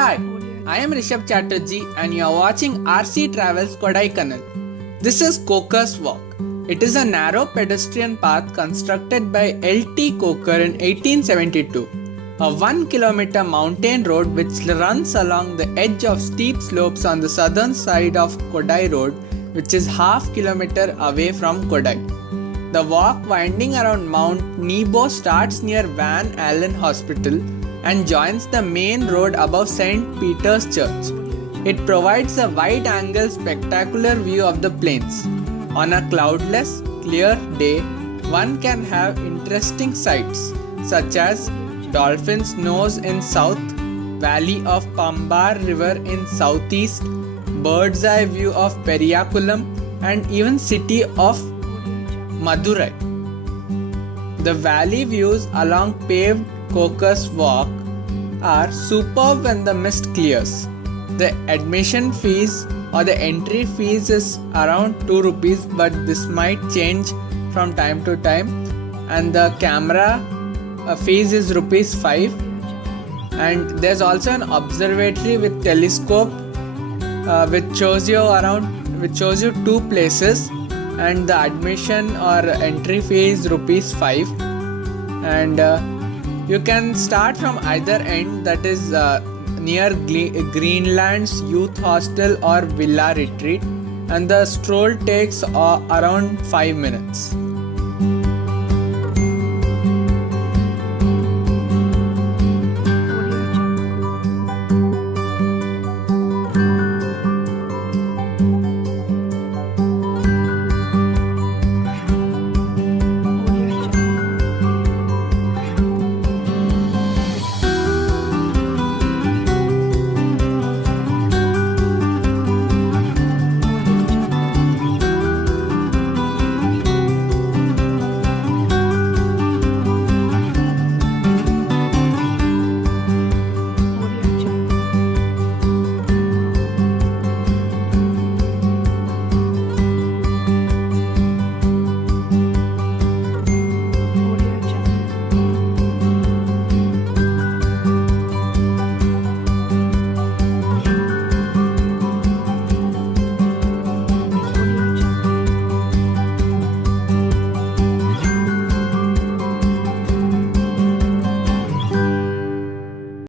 Hi, I am Rishabh Chatterjee and you are watching RC Travels Kodaikanal. This is Coaker's Walk. It is a narrow pedestrian path constructed by L.T. Coaker in 1872. A 1 kilometer mountain road which runs along the edge of steep slopes on the southern side of Kodai Road, which is half kilometer away from Kodai. The walk winding around Mount Nebo starts near Van Allen Hospital and joins the main road above St. Peter's Church. It provides a wide-angle spectacular view of the plains. On a cloudless, clear day, one can have interesting sights such as Dolphin's Nose in south, Valley of Pambar River in southeast, bird's eye view of Periyakulam and even city of Madurai. The valley views along paved Coaker's Walk are superb when the mist clears. The admission fees or the entry fees is around 2 rupees, but this might change from time to time, and the camera fees is rupees 5, and there's also an observatory with telescope which shows you 2 places, and the admission or entry fee is rupees 5, and you can start from either end, that is near Greenland's Youth Hostel or Villa Retreat, and the stroll takes around 5 minutes.